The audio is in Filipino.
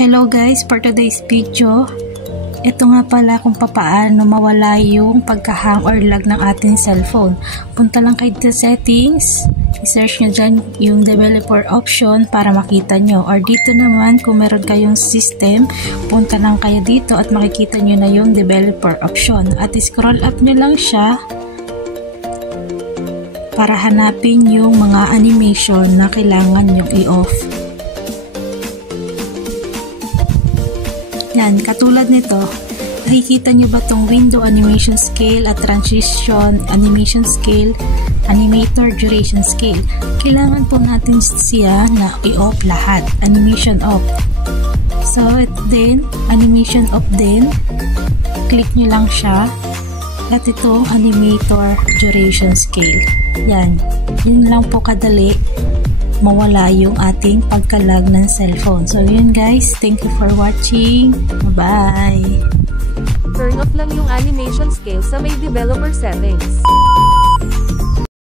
Hello guys, for today's video, ito nga pala kung paano mawala yung pagka-hang or lag ng ating cellphone. Punta lang kayo sa settings, i-search nyo dyan yung developer option para makita nyo. Or dito naman, kung meron kayong system, punta lang kayo dito at makikita nyo na yung developer option. At scroll up nyo lang siya para hanapin yung mga animation na kailangan nyong i-off. Yan, katulad nito, nakikita nyo ba tong window animation scale at transition animation scale, animator duration scale? Kailangan po natin siya na i-off lahat, animation off. So, then, animation off din, click nyo lang siya, at itong animator duration scale. Yan, yun lang po kadali mawala yung ating pagkalag ng cellphone. So yun guys, thank you for watching. Bye! Turn off lang yung animation scale sa may developer settings.